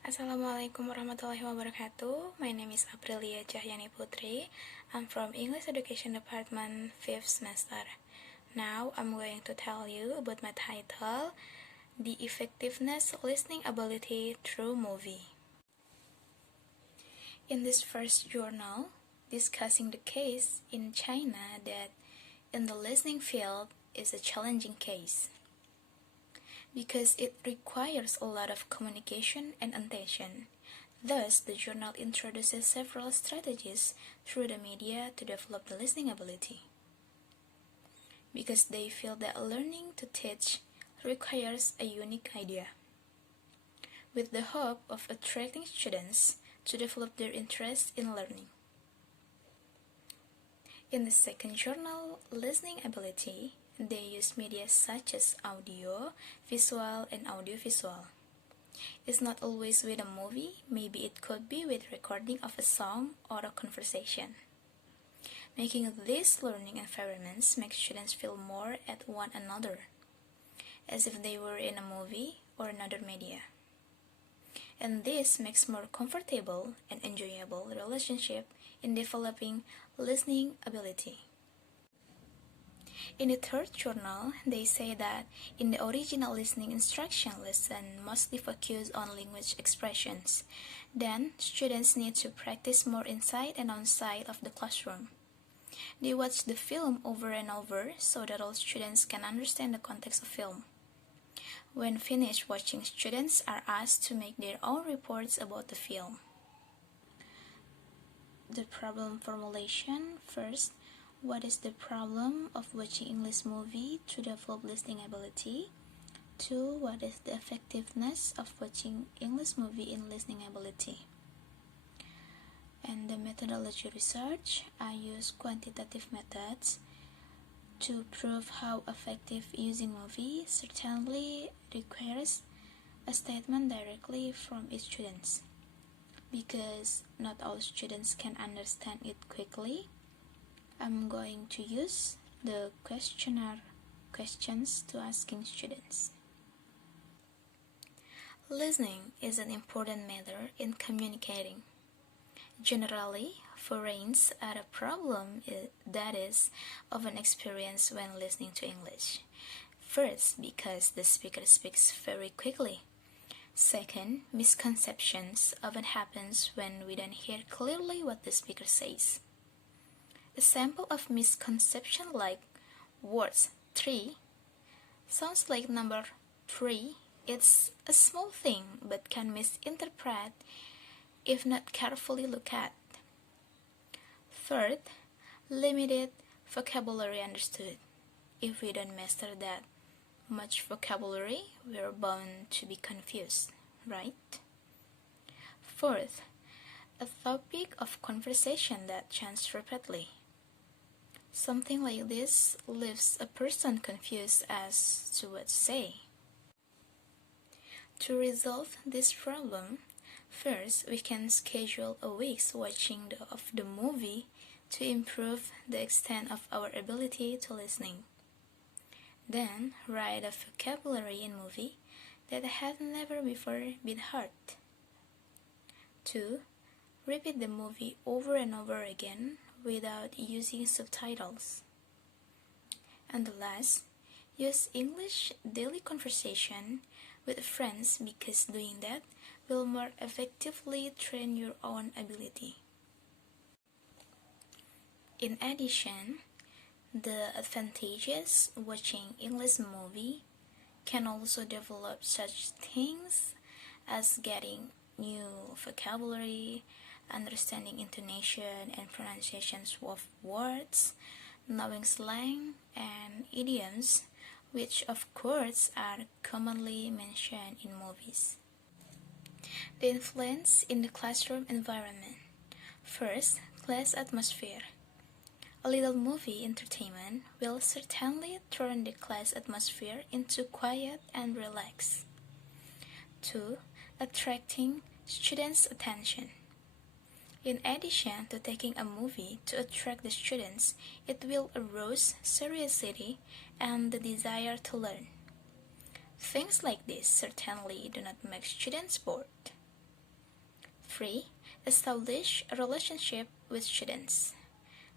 Assalamualaikum warahmatullahi wabarakatuh. My name is Aprilia Cahyani Putri. I'm from English Education Department 5th semester. Now I'm going to tell you about my title, The Effectiveness Listening Ability Through Movie. In this first journal, discussing the case in China that in the listening field is a challenging case, because it requires a lot of communication and attention. Thus, the journal introduces several strategies through the media to develop the listening ability, because they feel that learning to teach requires a unique idea, with the hope of attracting students to develop their interest in learning. In the second journal, Listening Ability, they use media such as audio, visual, and audiovisual. It's not always with a movie, maybe it could be with recording of a song or a conversation. Making these learning environments make students feel more at one another, as if they were in a movie or another media. And this makes more comfortable and enjoyable relationship in developing listening ability. In the third journal, they say that in the original listening instruction lesson mostly focus on language expressions. Then, students need to practice more inside and outside of the classroom. They watch the film over and over so that all students can understand the context of film. When finished watching, students are asked to make their own reports about the film. The problem formulation. First, what is the problem of watching English movie to develop listening ability? 2. What is the effectiveness of watching English movie in listening ability? And the methodology research, I use quantitative methods to prove how effective using movie certainly requires a statement directly from its students, because not all students can understand it quickly. I'm going to use the questionnaire questions to asking students. Listening is an important matter in communicating. Generally, foreigners are a problem that is often experienced when listening to English. First, because the speaker speaks very quickly. Second, misconceptions often happens when we don't hear clearly what the speaker says. A sample of misconception like words 3 sounds like number 3. It's a small thing but can misinterpret if not carefully looked at. Third, limited vocabulary understood. If we don't master that much vocabulary, we're bound to be confused, right? Fourth, a topic of conversation that changes rapidly. Something like this leaves a person confused as to what to say. To resolve this problem, first we can schedule a week's watching of the movie to improve the extent of our ability to listening. Then write a vocabulary in movie that had never before been heard. 2. Repeat the movie over and over again without using subtitles. And the last, use English daily conversation with friends, because doing that will more effectively train your own ability. In addition, the advantages watching English movie can also develop such things as getting new vocabulary, understanding intonation and pronunciations of words, knowing slang and idioms, which of course are commonly mentioned in movies. The influence in the classroom environment. First, class atmosphere. A little movie entertainment will certainly turn the class atmosphere into quiet and relaxed. 2. Attracting students' attention. In addition to taking a movie to attract the students, it will arouse curiosity and the desire to learn. Things like this certainly do not make students bored. 3. Establish a relationship with students.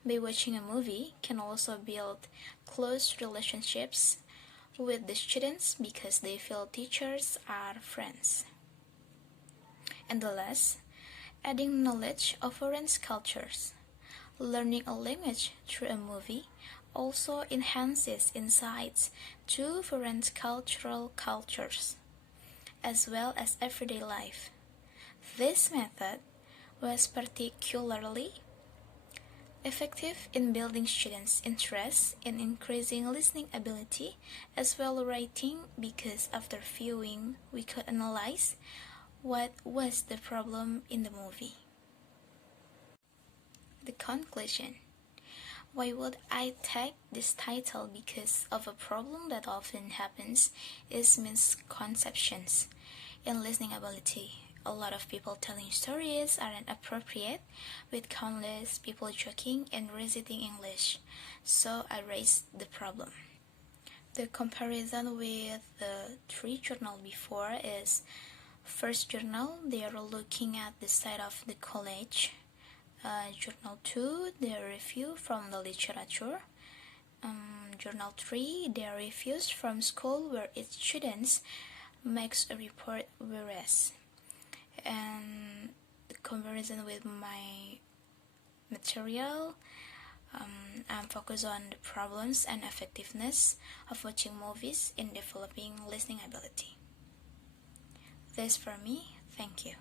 By watching a movie can also build close relationships with the students because they feel teachers are friends. And the last, adding knowledge of foreign cultures. Learning a language through a movie also enhances insights to foreign cultures, as well as everyday life. This method was particularly effective in building students' interest in increasing listening ability as well as writing because after viewing we could analyze what was the problem in the movie. The conclusion. Why would I take this title? Because of a problem that often happens is misconceptions in listening ability. A lot of people telling stories aren't appropriate, with countless people joking and reciting English. So I raised the problem. The comparison with the 3 journal before is first journal, they are looking at the side of the college. Journal 2, their review from the literature. Journal 3, their reviews from school where its students makes a report, whereas and the comparison with my material, I'm focused on the problems and effectiveness of watching movies in developing listening ability. This for me, thank you.